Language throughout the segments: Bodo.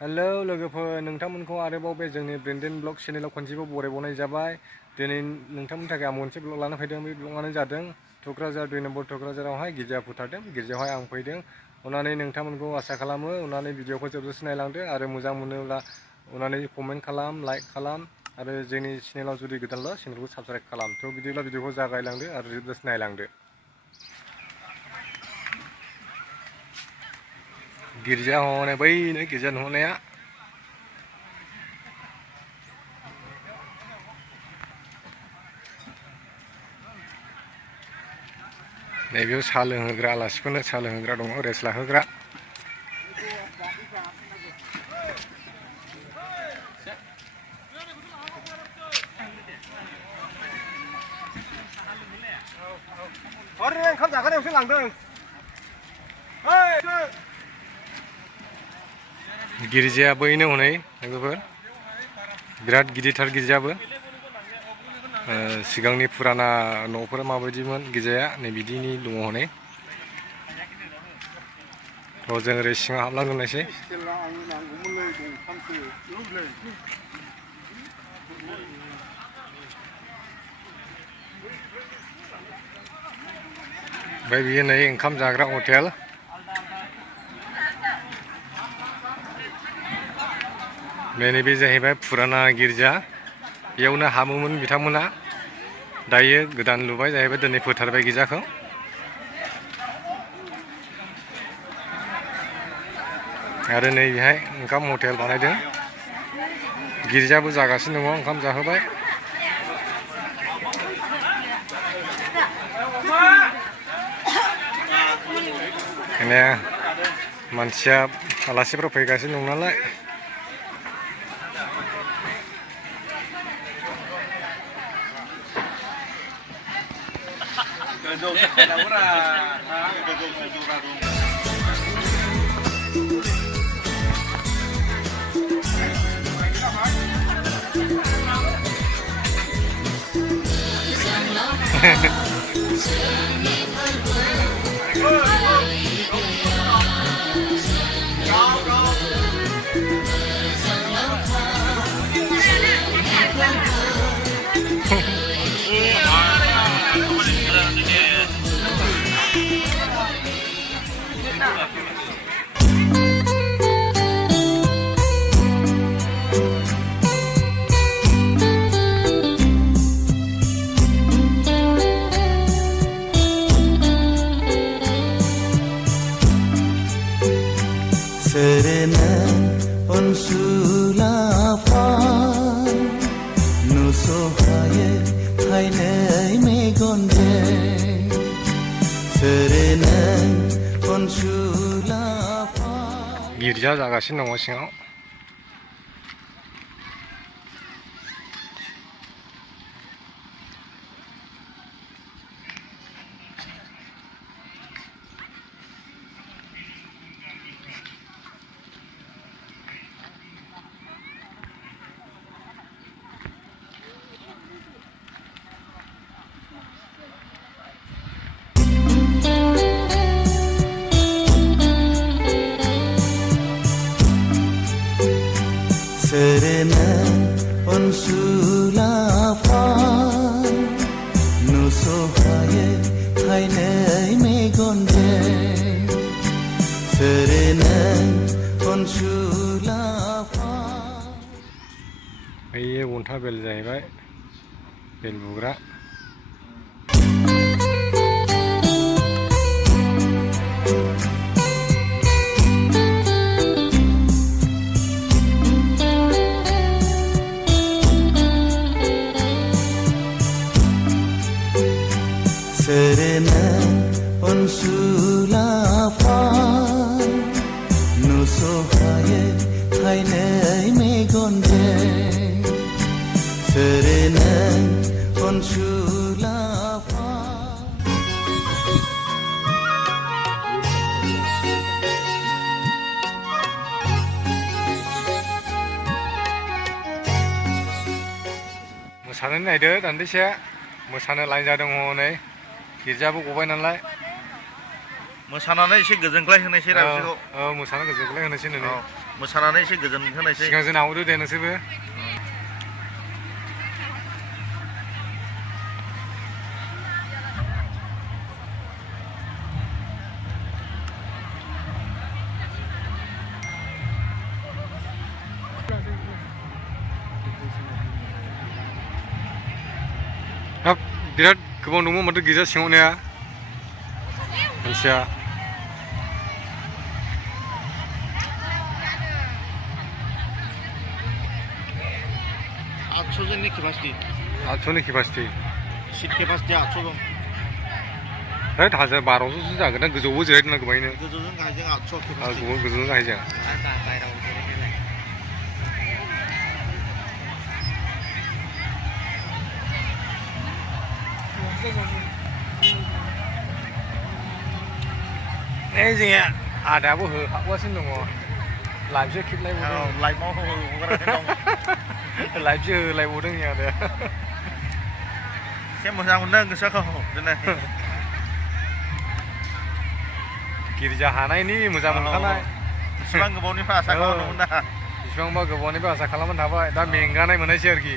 हेलौ लोगोफोर नोंथांमोनखौ आरोबाव बे जोंनि ब्रेन्डेन ब्लग चेनेलाव खनसेबाव बरायबावनाय जाबाय। दिनै नोंथांमोननि थाखाय आं मोनसे ब्लग लाना फैदों। बे ब्लगानो जादों टुक्राझार 2 नम्बर टुक्राझारावहाय गिर्जा फोथारदों। गिर्जायावहाय आं फैदों। अननानै नोंथांमोनखौ आसा खालामो अननानै भिडिअखौ जोबजासिम नायलांदो आरो मोजां मोनोब्ला अननानै कमेन्ट खालाम, लाइक खालाम आरो जोंनि चेनेलाव जुदि गोदानब्ला चेनेलखौ साबस्क्राइब खालाम। थ' बिदिब्ला भिडिअखौ जागायलांदो आरो जोबजासिम नायलांदो। गिर्जा हनै बैनो गिर्जा नुहुरनाया नैबेयाव साहा लोंहोग्रा आलासिफोरनो साहा लोंहोग्रा दङ, रेस्ट लाहोग्रा। ओंखाम जाखानायावसो लांदों। गिर्जाया बैनो हनै लोगोफोर बिराद गिदिरथार गिर्जाबो। सिगांनि फुराना न'फोरा माबायदिमोन गिर्जाया नै बिदिनि दङ हनै। थ' जों ओरै सिङाव हाबलांजोबनायसै। ओमफ्राय बियो नै ओंखाम जाग्रा हटेल। नैबे जाहैबाय फुराना गिर्जा, बेयावनो हाबोमोन बिथांमोना। दायो गोदान लुबाय जाहैबाय, दिनै फोथारबाय गिर्जाखौ। आरो नै बेहाय ओंखाम हटेल बानायदों। गिर्जाबो जागासिनो दङ, ओंखाम जाहोबाय। माने मानसिया आलासिफोर फैगासिनो दं नालाय। Serena onsulafan nusohaye thainai megonje Serena onsulafan गिर्जा जागासिनो दङ सिङाव। Serena onsulafan nusohaye thainai megonje Serena onsulafan बेयो अन्था बेल जाहैबाय, बेल बुग्रा। Serena onsulafan nusohaye thainai megonje Serena onsulafan मोसानो नायदो दान्दिसे, मोसानो लाइन जादों हनै। गिर्जाबो गबाय नालाय मोसानानै एसे गोजोनग्लाय होनायसै रायजोखौ। मोसानो गोजोनग्लाय होनोसै नै। मोसानानै एसे गोजोन होनायसै सिगां जों नाहरदो दे नोंसोरबो हाब बिराद गोबां दंमोन माथो गिर्जा सिङाव नाया मानसिया 8천 정도 캐파시티 8천의 캐파시티 시트 캐파시티 8천 dong है 1200सो जागोन ना गोजौआवबो जिरायदोंना गोबाङैनो गोजौजों गाहायजों 8천 캐파시티 गोजौजों गाहायजों ए जोंनिया आदायाबो हाबगासिनो दङ लाइभसो खेबलायबावदों लाइभआव हगारगासिनो दं लाइभसो होलायबावदों जोंनि आदाया एसे मोजां मोनदों गोसोखौ दिनै गिर्जा हानायनि मोजां मोनखानाय बेसेबां गोबावनिफ्राय आसा खालामदोंमोन दा बेसेबांबा गोबावनिफ्राय आसा खालामनानै थाबाय दा मेंगानाय मोननायसै आरोखि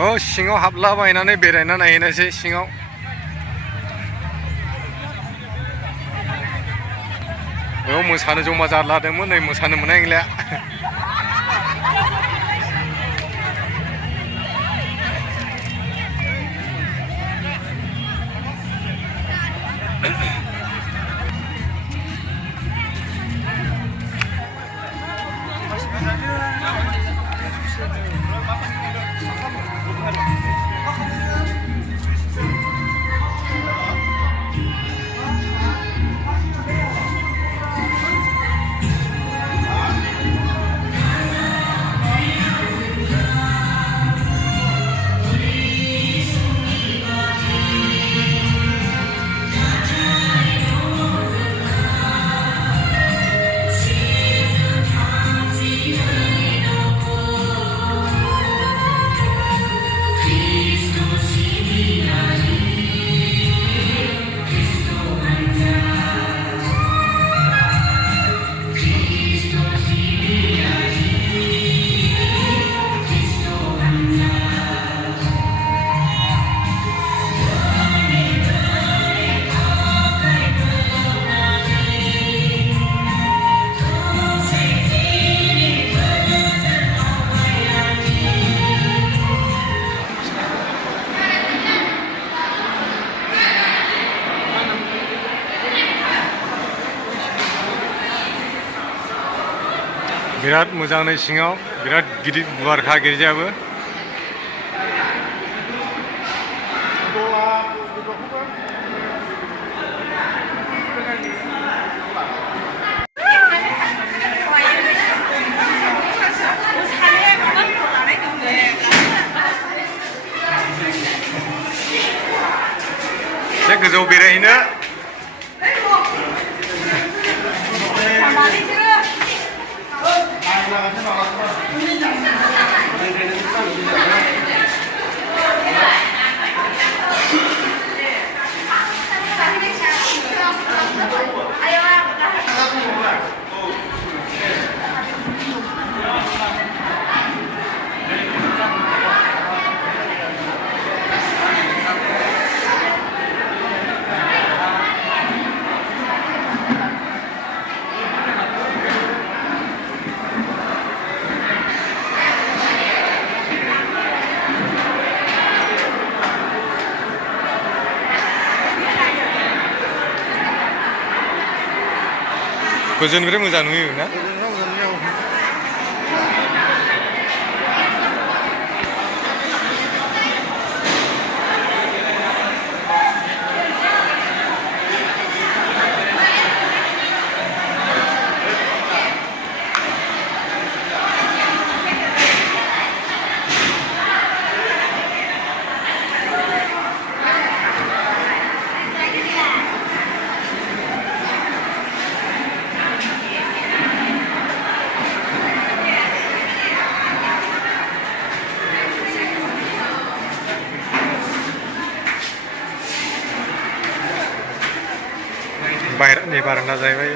औ सिङाव हाबलाबायनानै बेरायना नायहैनायसै सिङाव बेयाव मोसानो जमा जालादोंमोन नै मोसानो मोननाय नंला बिराद मोजां नै सिङाव बिराद गिदिर गुवारखा गिर्जायाबो एसे गोजौ बेरायहैनो गोजौनिफ्राय मोजां नुयो ना बाहेरानि बारान्दा जाहैबाय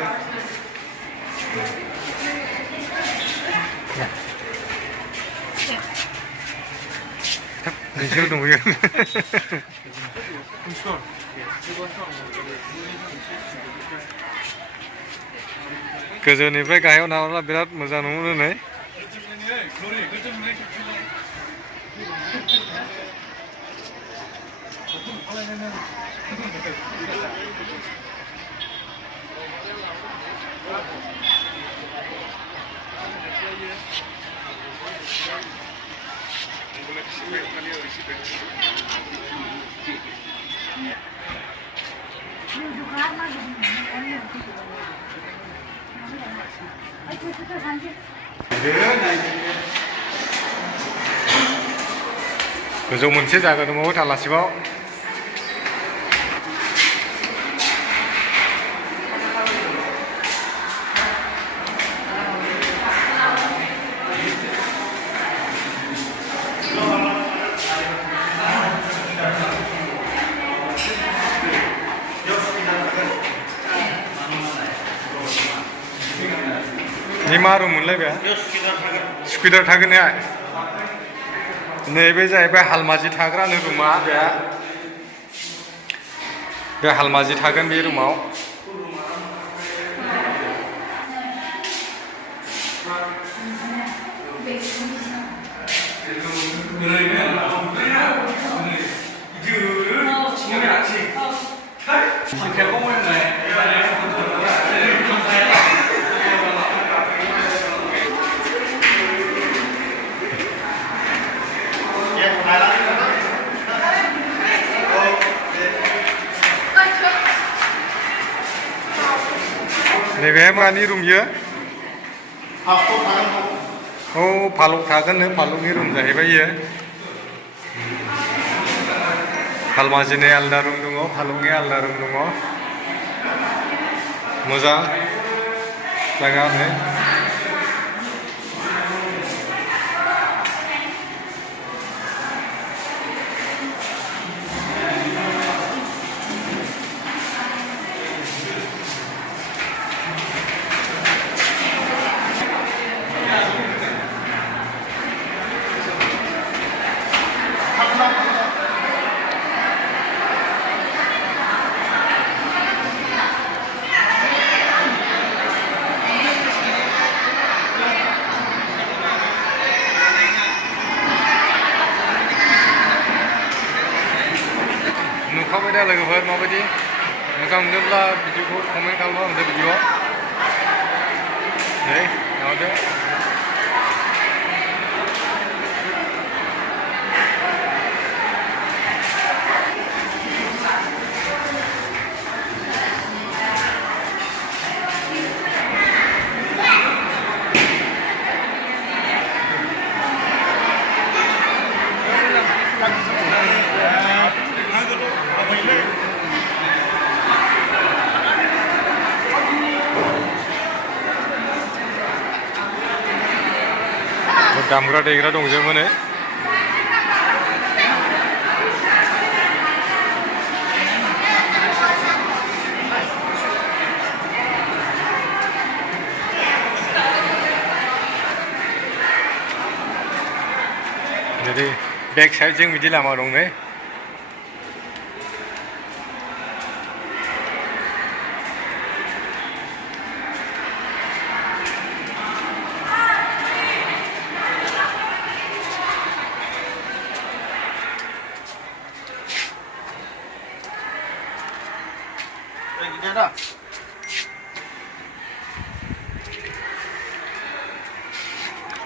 नोंसोर दंयो गोजौनिफ्राय गाहायाव नाहरब्ला बिराद मोजां नुहुरो नै गोजौ मोनसे जायगा दंबावो थालासिबाव नि मा रुम मोनलाय बे सुखिदार थागोन ने नैबे जाहैबाय हालमाजि थाग्रा नो रुमा बे हालमाजि थागोन बे रुमाव नैबे मानि रुम बियो औ फालक थागोन नो फालकनि रुम जाहैबाय इयो हालमाजिनि आलदा रुम दङ फालकनि आलदा रुम दङ मोजां जायगा नै नुखाबाय दा लोगोफोर माबायदि मोजां मोनोब्ला भिडिअखौ कमेन्ट खालामना होदो भिडिअ नै माबादो दामग्रा देग्रा दंजोबो नै jadi back side जों बिदि लामा दं नै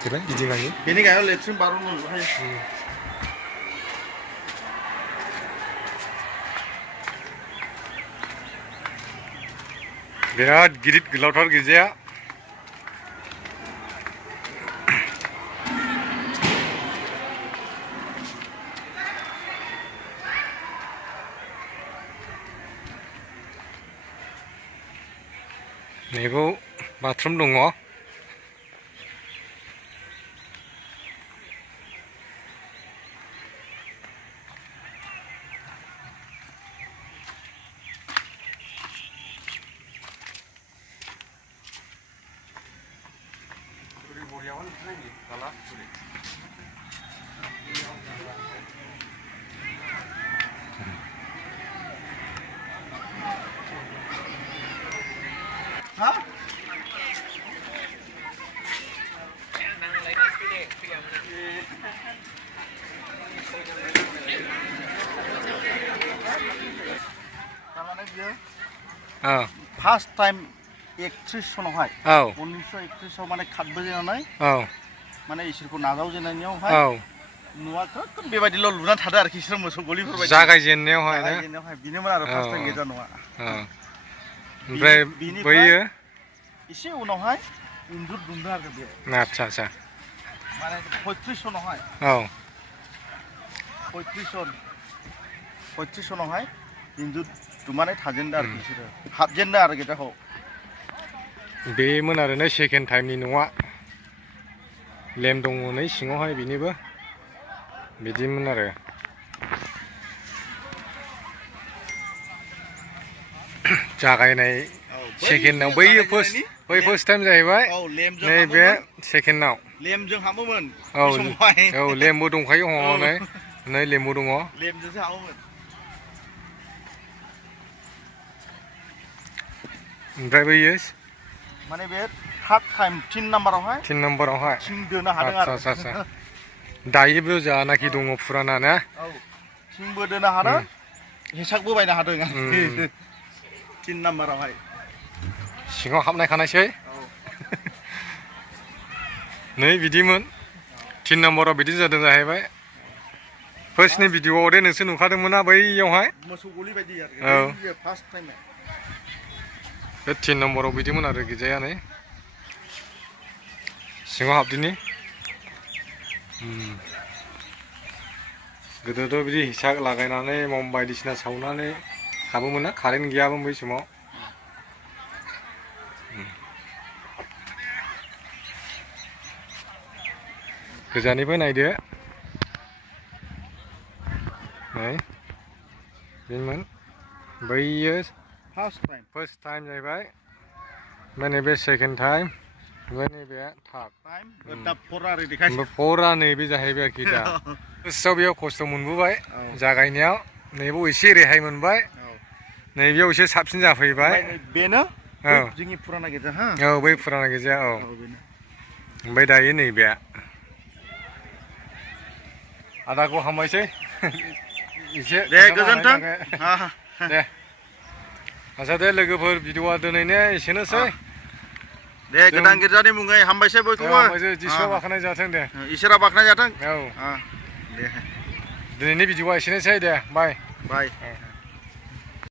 그래? 이징하니? Ini kayak lettering baru nih. बिराद गिदिर गोलावथार गिर्जाया नैबाव बाथरुम दङ बरियावानो नायनि दाला बोरै ha तारमाने बियो फार्स्ट टाइम 31 सनावहाय 1931 आव माने खारबोजेननानै माने इसोरखौ नाजावजेननायावहाय नुवाखै बेबायदिल' लुनानै थादों आरोखि इसोर मोसौ गलिफोर बायदि जागायजेननायावहाय ना बिनोमोन आरो फार्स्ट टाइम गेजा नङा ओमफ्राय बैयो एसे उनावहाय इन्जुर दुमदों आरो बे आच्छा आच्छा माने 35 सनावहाय 35 सनावहाय इन्जुर दुमनानै थाजेनदों आरो बिसोरो हाबजेनदों आरो गेटाखौ बेमोन आरो ना सेकेन्ड टाइमनि न'आ लेम दङ नै सिङावहाय बिनिबो बिदिमोन आरो जागायनाय सेकेन्डआव बैयो बै फार्स्ट टाइम जाहैबाय नैबे सेकेन्डआव लेमजों हाबोमोन औ लेमबो दंखायो हनै नै लेमबो दङ लेमजोंसो हाबोमोन ओमफ्राय बैयो माने बे थार्ड टाइम 3 नाम्बारावहाय थिं दोनो हादों आरो आच्छा दायोबो जानाखि दङ फुराना ना औ थिंबो दोनो हादों हेसाकबो बायनो हादों 3 नाम्बारावहाय सिङाव हाबनायखानायसै नै बिदिमोन 3 नाम्बाराव बिदि जादों जाहैबाय फार्स्टनि भिडिअ'आव दे नोंसोर नुखादोंमोन ना बैयावहाय मोसौ गलि बायदि आरो फार्स्ट टाइम बे 3 नाम्बाराव बिदिमोन आरो गिजाया नै सिङाव हाबदिनि गोदोथ' बिदि हिसाक लागायनानै मम बायदिसिना सावनानै हाबोमोन ना कारेन्ट गैयामोन बै समाव गोजाननिफ्राय नायदो नै बेमोन बैयो फार्स्ट टाइम जाहैबाय ओमफ्राय नैबे सेकेन्ड टाइम ओमफ्राय नैबे थार्ड फरा नैबे जाहैबाय आरोखि दा फार्स्टआव बेयाव खस्थ' मोनबोबाय जागायनायाव नैबेयाव एसे रेहाय मोनबाय नैबेयाव एसे साबसिन जाफैबाय बेनो जोंनि फुराना गेजा हा औ बै फुराना गेजा औ ओमफ्राय दायो नैबे आदाखौ हामबायसै एसे दे गोजोन्थों दे आच्छा दे लोगोफोर भिडिअ'आ दिनैनो एसेनोसै दे गोदान गिर्जानि मुङै हामबायसै बयखौबो जिसुआ बाख्नाय जाथों दे इसोरा बाख्नाय जाथों औ दे दिनैनि भिडिअ'आ एसेनोसै दे बाय बाय